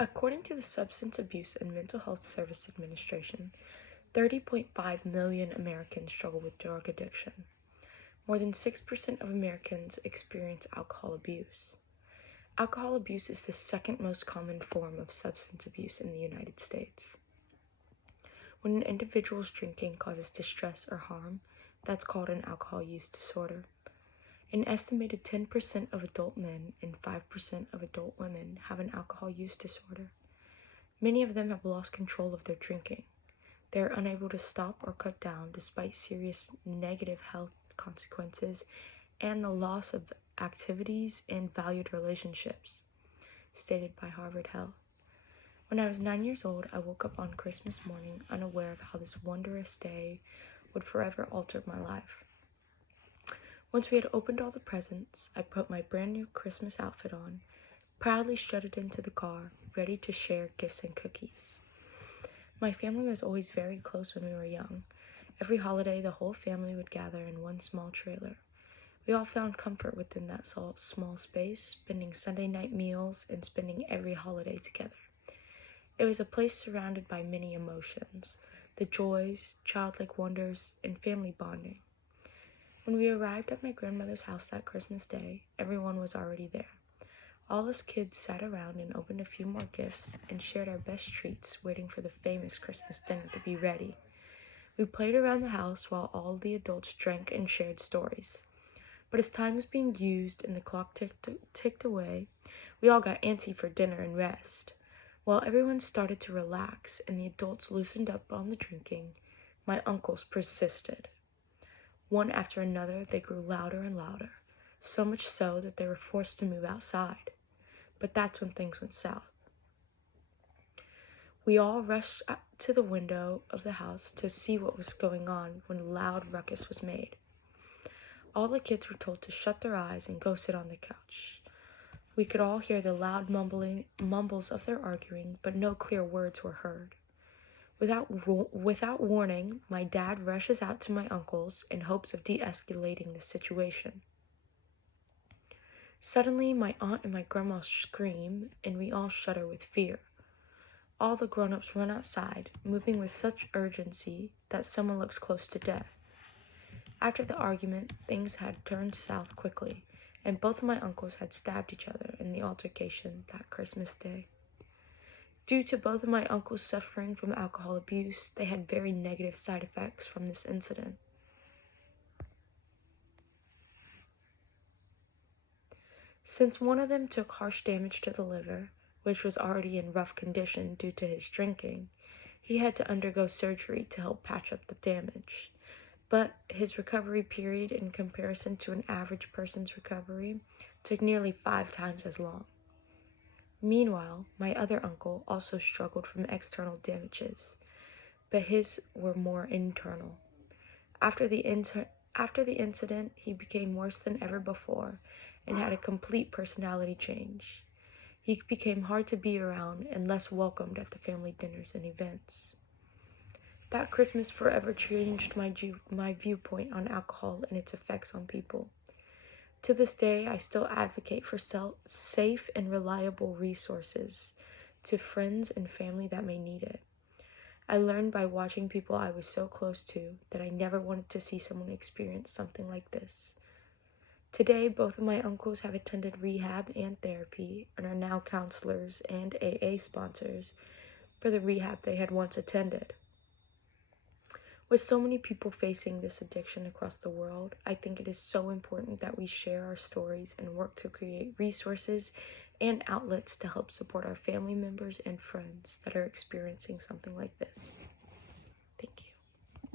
According to the Substance Abuse and Mental Health Service Administration, 30.5 million Americans struggle with drug addiction. More than 6% of Americans experience alcohol abuse. Alcohol abuse is the second most common form of substance abuse in the United States. When an individual's drinking causes distress or harm, that's called an alcohol use disorder. An estimated 10% of adult men and 5% of adult women have an alcohol use disorder. Many of them have lost control of their drinking. They are unable to stop or cut down despite serious negative health consequences and the loss of activities and valued relationships, stated by Harvard Health. When I was 9 years old, I woke up on Christmas morning unaware of how this wondrous day would forever alter my life. Once we had opened all the presents, I put my brand new Christmas outfit on, proudly strutted into the car, ready to share gifts and cookies. My family was always very close when we were young. Every holiday, the whole family would gather in one small trailer. We all found comfort within that small space, spending Sunday night meals and spending every holiday together. It was a place surrounded by many emotions, the joys, childlike wonders, and family bonding. When we arrived at my grandmother's house that Christmas Day, everyone was already there. All us kids sat around and opened a few more gifts and shared our best treats, waiting for the famous Christmas dinner to be ready. We played around the house while all the adults drank and shared stories. But as time was being used and the clock ticked away, we all got antsy for dinner and rest. While everyone started to relax and the adults loosened up on the drinking, my uncles persisted. One after another, they grew louder and louder, so much so that they were forced to move outside. But that's when things went south. We all rushed up to the window of the house to see what was going on when a loud ruckus was made. All the kids were told to shut their eyes and go sit on the couch. We could all hear the loud mumbles of their arguing, but no clear words were heard. Without warning, my dad rushes out to my uncle's in hopes of de-escalating the situation. Suddenly, my aunt and my grandma scream, and we all shudder with fear. All the grown-ups run outside, moving with such urgency that someone looks close to death. After the argument, things had turned south quickly, and both of my uncles had stabbed each other in the altercation that Christmas Day. Due to both of my uncles suffering from alcohol abuse, they had very negative side effects from this incident. Since one of them took harsh damage to the liver, which was already in rough condition due to his drinking, he had to undergo surgery to help patch up the damage. But his recovery period, in comparison to an average person's recovery, took nearly 5 times as long. Meanwhile, my other uncle also struggled from external damages, but his were more internal. After the incident, he became worse than ever before and had a complete personality change. He became hard to be around and less welcomed at the family dinners and events. That Christmas forever changed my viewpoint on alcohol and its effects on people. To this day, I still advocate for safe and reliable resources to friends and family that may need it. I learned by watching people I was so close to that I never wanted to see someone experience something like this. Today, both of my uncles have attended rehab and therapy and are now counselors and AA sponsors for the rehab they had once attended. With so many people facing this addiction across the world, I think it is so important that we share our stories and work to create resources and outlets to help support our family members and friends that are experiencing something like this. Thank you.